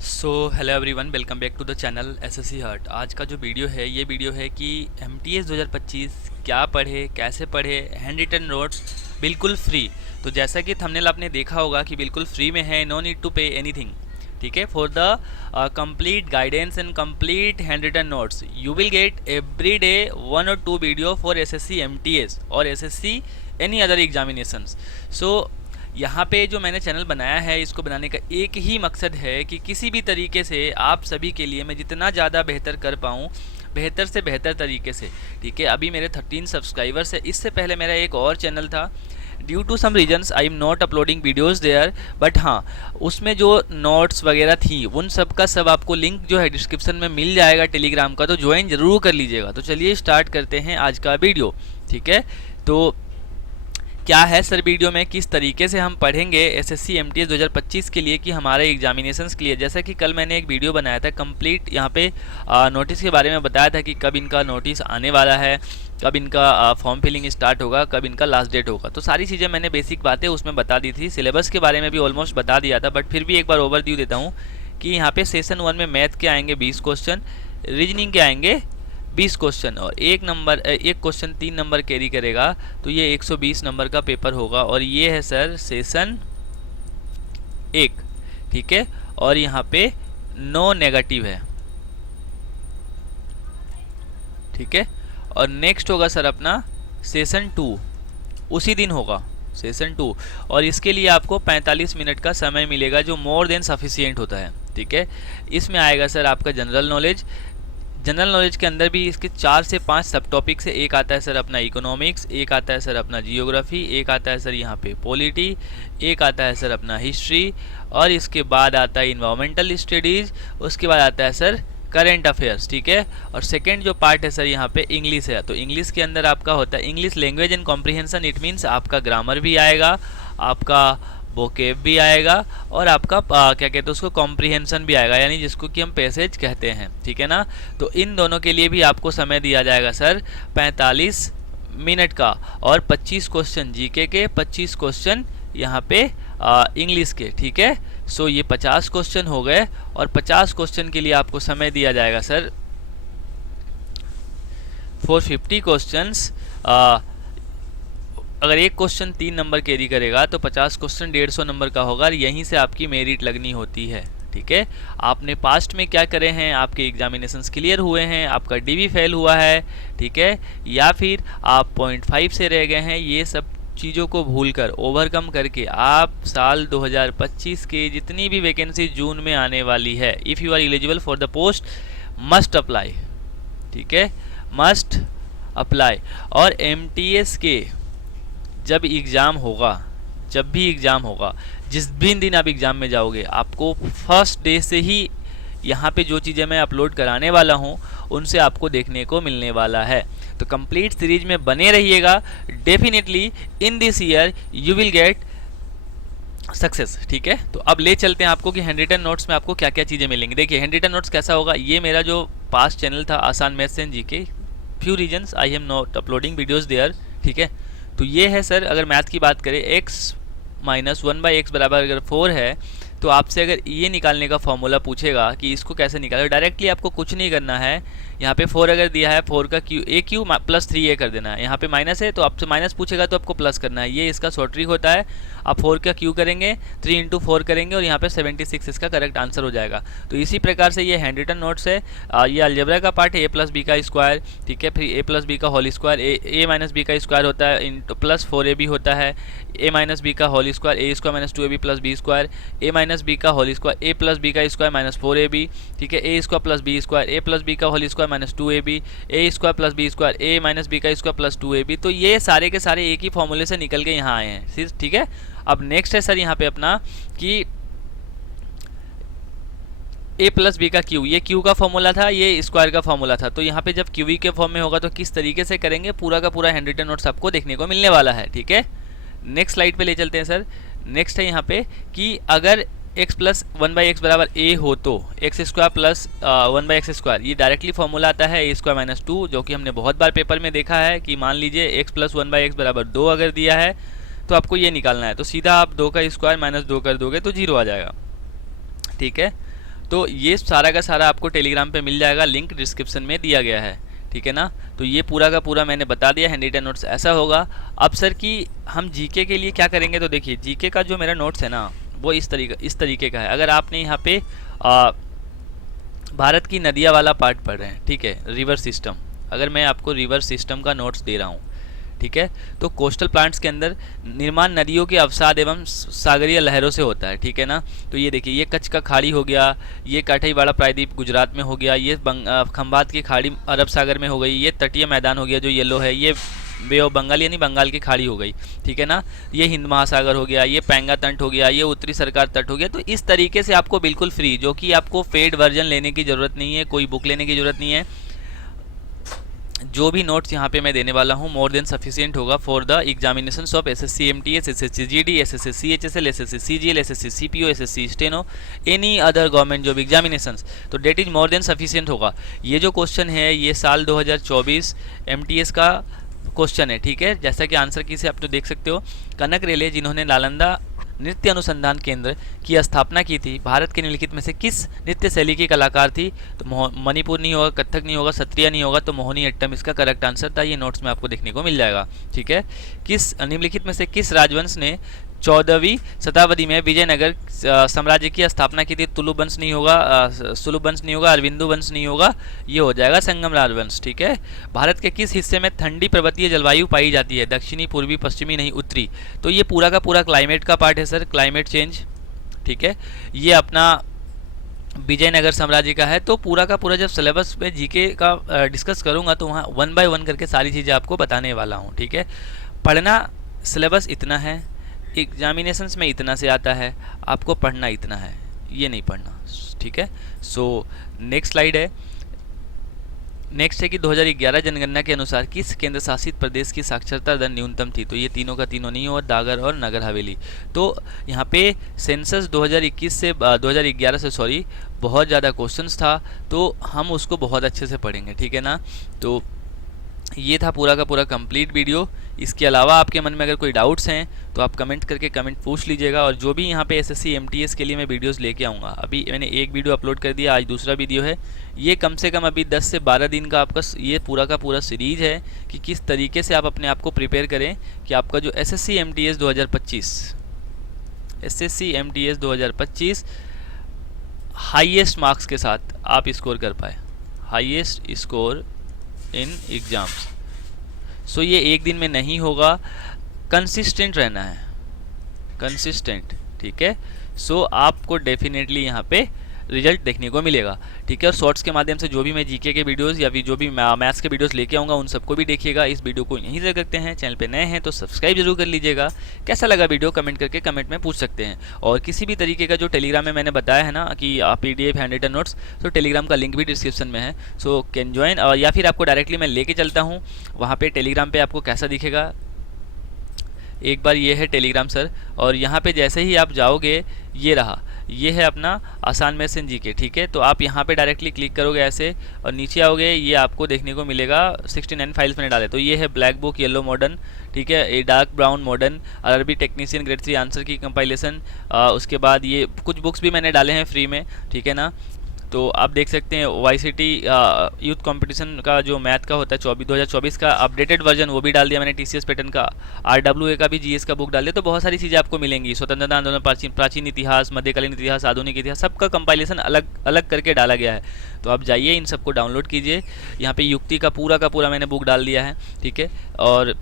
So hello everyone, welcome back to the channel SSC hurt. आज का जो video है ये वीडियो है कि एमटीएस 2025 क्या पढ़े, कैसे पढ़े, हैंड रिटन नोट्स बिल्कुल फ्री। तो जैसा कि थंबनेल आपने देखा होगा कि बिल्कुल फ्री में है, no need to pay anything. ठीक है, for the complete guidance and complete handwritten notes you will get every day 1 or 2 video for SSC MTS और SSC any other examinations. So यहाँ पे जो मैंने चैनल बनाया है, इसको बनाने का एक ही मकसद है कि किसी भी तरीके से आप सभी के लिए मैं जितना ज़्यादा बेहतर कर पाऊँ, बेहतर से बेहतर तरीके से। ठीक है, अभी मेरे 13 सब्सक्राइबर्स है। इससे पहले मेरा एक और चैनल था, due to some reasons I am not uploading videos there, but हाँ उसमें जो नोट्स वगैरह थी उन सब का सब आपको लिंक जो है डिस्क्रिप्शन में मिल जाएगा टेलीग्राम का, तो ज्वाइन ज़रूर कर लीजिएगा। तो चलिए स्टार्ट करते हैं आज का वीडियो। ठीक है, तो क्या है सर वीडियो में, किस तरीके से हम पढ़ेंगे एसएससी एमटीएस 2025 के लिए कि हमारे एग्जामिनेशंस के लिए। जैसा कि कल मैंने एक वीडियो बनाया था कंप्लीट, यहाँ पे नोटिस के बारे में बताया था कि कब इनका नोटिस आने वाला है, कब इनका फॉर्म फिलिंग स्टार्ट होगा, कब इनका लास्ट डेट होगा। तो सारी चीज़ें मैंने बेसिक बातें उसमें बता दी थी। सिलेबस के बारे में भी ऑलमोस्ट बता दिया था, बट फिर भी एक बार ओवरव्यू देता हूँ कि यहाँ पे सेशन 1 में मैथ के आएंगे 20 क्वेश्चन, रीजनिंग के आएंगे 20 क्वेश्चन और एक क्वेश्चन 3 नंबर कैरी करेगा, तो ये 120 नंबर का पेपर होगा। और ये है सर सेशन 1। ठीक है, और यहाँ पे नो नेगेटिव है। ठीक है, और नेक्स्ट होगा सर अपना सेशन 2, उसी दिन होगा सेशन 2, और इसके लिए आपको 45 मिनट का समय मिलेगा, जो मोर देन सफिशियंट होता है। ठीक है, इसमें आएगा सर आपका जनरल नॉलेज। जनरल नॉलेज के अंदर भी इसके 4 से 5 सब टॉपिक से, एक आता है सर अपना इकोनॉमिक्स, एक आता है सर अपना जियोग्राफी, एक आता है सर यहाँ पे पॉलिटी, एक आता है सर अपना हिस्ट्री, और इसके बाद आता है इन्वायरमेंटल स्टडीज़, उसके बाद आता है सर करेंट अफेयर्स। ठीक है, और सेकेंड जो पार्ट है सर यहाँ पे इंग्लिश है। तो इंग्लिश के अंदर आपका होता है English language and comprehension, it means आपका ग्रामर भी आएगा, आपका वोकेब भी आएगा, और आपका क्या कहते हैं उसको कॉम्प्रिहेंशन भी आएगा, यानी जिसको कि हम पैसेज कहते हैं। ठीक है ना, तो इन दोनों के लिए भी आपको समय दिया जाएगा सर 45 मिनट का, और 25 क्वेश्चन जीके के, 25 क्वेश्चन यहाँ पे इंग्लिश के। ठीक है, सो ये 50 क्वेश्चन हो गए, और 50 क्वेश्चन के लिए आपको समय दिया जाएगा सर फॉर 50 क्वेश्चंस। अगर एक क्वेश्चन 3 नंबर कैरी करेगा तो 50 क्वेश्चन 150 नंबर का होगा, और यहीं से आपकी मेरिट लगनी होती है। ठीक है, आपने पास्ट में क्या करे हैं, आपके एग्जामिनेशंस क्लियर हुए हैं, आपका डीवी फेल हुआ है, ठीक है, या फिर आप 0.5 से रह गए हैं, ये सब चीज़ों को भूलकर ओवरकम करके आप साल 2025 के जितनी भी वैकेंसी जून में आने वाली है, if you are eligible for the post must apply. ठीक है, मस्ट अप्लाई। और एमटीएस के जब एग्ज़ाम होगा, जब भी एग्ज़ाम होगा, जिस भी दिन आप एग्ज़ाम में जाओगे, आपको फर्स्ट डे से ही यहाँ पे जो चीज़ें मैं अपलोड कराने वाला हूँ उनसे आपको देखने को मिलने वाला है। तो कंप्लीट सीरीज में बने रहिएगा, definitely in this year you will get success. ठीक है, तो अब ले चलते हैं आपको कि हैंड रिटन नोट्स में आपको क्या क्या चीज़ें मिलेंगी। देखिए हैंड रिटन नोट्स कैसा होगा, ये मेरा जो पास्ट चैनल था आसान maths and GK, few reasons I am not uploading videos there. ठीक है, तो ये है सर, अगर मैथ की बात करें x माइनस 1/x बराबर अगर 4 है, तो आपसे अगर ये निकालने का फॉर्मूला पूछेगा कि इसको कैसे निकाले, डायरेक्टली आपको कुछ नहीं करना है। यहाँ पे 4 अगर दिया है, 4 का क्यू प्लस 3a कर देना है। यहाँ पे माइनस है तो आपसे माइनस पूछेगा तो आपको प्लस करना है, ये इसका शॉर्ट ट्रिक होता है। आप 4 का क्यू करेंगे, 3 इंटू 4 करेंगे, और यहाँ पे 76 इसका करेक्ट आंसर हो जाएगा। तो इसी प्रकार से ये हैंड रिटन नोट्स है। ये अलजेब्रा का पार्ट है, a प्लस बी का स्क्वायर। ठीक है, फिर a प्लस बी का whole square, a minus B का स्क्वायर होता है, इंटू प्लस 4ab होता है, a माइनस बी का whole square, a square minus 2ab plus B square, a minus B का whole square, a plus B का square minus 4ab। ठीक है, a square plus B square, a plus B का whole square minus 2ab, a square plus B square, a minus B का square plus 2ab। तो ये सारे के सारे एक ही फॉर्मूले से निकल के यहाँ आए हैं। ठीक है, अब नेक्स्ट है सर यहाँ पे अपना कि a प्लस बी का क्यू, ये क्यू का फॉर्मूला था, ये स्क्वायर का फॉर्मूला था। तो यहाँ पे जब क्यू के फॉर्म में होगा तो किस तरीके से करेंगे, पूरा का पूरा हैंड रिटन नोट्स आपको देखने को मिलने वाला है। ठीक है, नेक्स्ट स्लाइड पे ले चलते हैं सर। नेक्स्ट है यहाँ पे कि अगर x प्लस 1/x बराबर a हो तो x square plus 1/x square, ये डायरेक्टली फॉर्मूला आता है a स्क्वायर माइनस 2, जो कि हमने बहुत बार पेपर में देखा है कि मान लीजिए x प्लस 1/x बराबर 2 अगर दिया है तो आपको ये निकालना है, तो सीधा आप 2 का स्क्वायर माइनस 2 कर दोगे तो 0 आ जाएगा। ठीक है, तो ये सारा का सारा आपको टेलीग्राम पे मिल जाएगा, लिंक डिस्क्रिप्शन में दिया गया है, ठीक है ना। तो ये पूरा का पूरा मैंने बता दिया, हैंड रिटन नोट्स ऐसा होगा। अब सर कि हम जीके के लिए क्या करेंगे, तो देखिए जीके का जो मेरा नोट्स है ना वो इस तरीके का है। अगर आपने यहाँ पे भारत की नदियाँ वाला पार्ट पढ़ रहे हैं, ठीक है, रिवर सिस्टम, अगर मैं आपको रिवर सिस्टम का नोट्स दे रहा हूँ, ठीक है, तो कोस्टल प्लांट्स के अंदर निर्माण नदियों के अवसाद एवं सागरीय लहरों से होता है, ठीक है ना। तो ये देखिए, ये कच्छ का खाड़ी हो गया, ये काठीवाड़ा प्रायद्वीप गुजरात में हो गया, ये खंभात की खाड़ी अरब सागर में हो गई, ये तटीय मैदान हो गया जो येलो है, ये बे ऑफ बंगाल यानी बंगाल की खाड़ी हो गई, ठीक है ना, ये हिंद महासागर हो गया, ये पेंगा तट हो गया, ये उत्तरी सरकार तट हो गया। तो इस तरीके से आपको बिल्कुल फ्री, जो कि आपको पेड वर्जन लेने की ज़रूरत नहीं है, कोई बुक लेने की ज़रूरत नहीं है, जो भी नोट्स यहाँ पे मैं देने वाला हूँ मोर देन सफिशिएंट होगा for the examinations of SSC MTS, SSC GD, SSC CHSL, SSC CGL, SSC CPO, SSC steno, any other government job examinations. तो that is more than sufficient होगा। ये जो क्वेश्चन है ये साल 2024 एमटीएस का question है, ठीक है। जैसा कि आंसर की से आप तो देख सकते हो, कनक रेले जिन्होंने नालंदा नृत्य अनुसंधान केंद्र की स्थापना की थी, भारत के निम्नलिखित में से किस नृत्य शैली की कलाकार थी, तो मणिपुर नहीं होगा, कथक नहीं होगा, सत्रिया नहीं होगा, तो मोहिनी अट्टम इसका करेक्ट आंसर था। ये नोट्स में आपको देखने को मिल जाएगा, ठीक है। किस निम्नलिखित में से किस राजवंश ने 14वीं शताब्दी में विजयनगर साम्राज्य की स्थापना की थी, तुलु वंश नहीं होगा, सुलु वंश नहीं होगा, अरविंदु वंश नहीं होगा, ये हो जाएगा संगम राजवंश, ठीक है। भारत के किस हिस्से में ठंडी पर्वतीय जलवायु पाई जाती है, दक्षिणी, पूर्वी, पश्चिमी, नहीं उत्तरी। तो ये पूरा का पूरा क्लाइमेट का पार्ट है सर, क्लाइमेट चेंज, ठीक है। ये अपना विजयनगर साम्राज्य का है। तो पूरा का पूरा जब सिलेबस में जीके का डिस्कस करूँगा तो वहाँ 1 बाय 1 करके सारी चीज़ें आपको बताने वाला हूँ, ठीक है। पढ़ना सिलेबस इतना है, एग्जामिनेशंस में इतना से आता है, आपको पढ़ना इतना है, ये नहीं पढ़ना, ठीक है। सो नेक्स्ट स्लाइड है। नेक्स्ट है कि 2011 जनगणना के अनुसार किस केंद्र शासित प्रदेश की साक्षरता दर न्यूनतम थी, तो ये तीनों का तीनों नहीं हुआ, दादर और नगर हवेली। तो यहाँ पे सेंसस 2021 से 2011 से सॉरी बहुत ज़्यादा क्वेश्चंस था, तो हम उसको बहुत अच्छे से पढ़ेंगे, ठीक है ना। तो ये था पूरा का पूरा कंप्लीट वीडियो। इसके अलावा आपके मन में अगर कोई डाउट्स हैं तो आप कमेंट करके कमेंट पूछ लीजिएगा, और जो भी यहाँ पे एसएससी एमटीएस के लिए मैं वीडियोस लेके आऊँगा, अभी मैंने एक वीडियो अपलोड कर दिया, आज दूसरा वीडियो है, ये कम से कम अभी 10 से 12 दिन का आपका ये पूरा का पूरा सीरीज़ है कि किस तरीके से आप अपने आप को प्रिपेयर करें कि आपका जो एसएससी एमटीएस 2025 हाईएस्ट मार्क्स के साथ आप स्कोर कर पाए, हाईएस्ट स्कोर इन एग्जाम्स। सो ये एक दिन में नहीं होगा, कंसिस्टेंट रहना है, कंसिस्टेंट, ठीक है। सो आपको डेफिनेटली यहाँ पे रिजल्ट देखने को मिलेगा, ठीक है। और शॉर्ट्स के माध्यम से जो भी मैं जीके के वीडियोस या फिर जो भी मैथ्स के वीडियोस लेके आऊँगा उन सबको भी देखिएगा। इस वीडियो को यहीं से करते हैं, चैनल पे नए हैं तो सब्सक्राइब जरूर कर लीजिएगा। कैसा लगा वीडियो कमेंट करके कमेंट में पूछ सकते हैं, और किसी भी तरीके का जो टेलीग्राम में मैंने बताया है ना कि PDF हैंड रिटन नोट्स, तो टेलीग्राम का लिंक भी डिस्क्रिप्शन में है, सो कैन ज्वाइन। और या फिर आपको डायरेक्टली मैं लेके चलता हूँ वहाँ पर टेलीग्राम पर, आपको कैसा दिखेगा एक बार। ये है टेलीग्राम सर, और यहाँ पे जैसे ही आप जाओगे ये रहा, ये है अपना आसान मैथ्स जीके, ठीक है। तो आप यहाँ पे डायरेक्टली क्लिक करोगे ऐसे और नीचे आओगे, ये आपको देखने को मिलेगा 69 फाइल्स मैंने डाले। तो ये है ब्लैक बुक, येलो मॉडर्न, ठीक है, ये डार्क ब्राउन मॉडर्न, अरबी टेक्नीशियन ग्रेड 3 आंसर की कंपाइलेशन, उसके बाद ये कुछ बुक्स भी मैंने डाले हैं फ्री में, ठीक है ना। तो आप देख सकते हैं YCT यूथ कंपटीशन का जो मैथ का होता है 2024 का अपडेटेड वर्जन वो भी डाल दिया मैंने, TCS पैटर्न का, RWA का भी GS का बुक डाल दिया। तो बहुत सारी चीज़ें आपको मिलेंगी, स्वतंत्रता आंदोलन, प्राचीन इतिहास, मध्यकालीन इतिहास, आधुनिक इतिहास, सबका कंपाइलेशन अलग अलग करके डाला गया है। तो आप जाइए इन सबको डाउनलोड कीजिए। यहाँ पे युक्ति का पूरा मैंने बुक डाल दिया है, ठीक है। और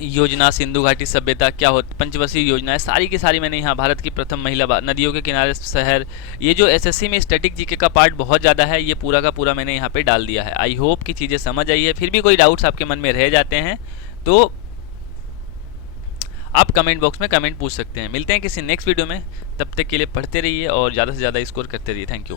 योजना, सिंधु घाटी सभ्यता क्या हो, पंचवर्षीय योजना है, सारी की सारी मैंने यहाँ, भारत की प्रथम महिला नदियों के किनारे शहर, ये जो एसएससी में स्टैटिक जीके का पार्ट बहुत ज़्यादा है, ये पूरा का पूरा मैंने यहाँ पे डाल दिया है। आई होप कि चीज़ें समझ आई है। फिर भी कोई डाउट्स आपके मन में रह जाते हैं तो आप कमेंट बॉक्स में कमेंट पूछ सकते हैं। मिलते हैं किसी नेक्स्ट वीडियो में, तब तक के लिए पढ़ते रहिए और ज़्यादा से ज़्यादा स्कोर करते रहिए। Thank you.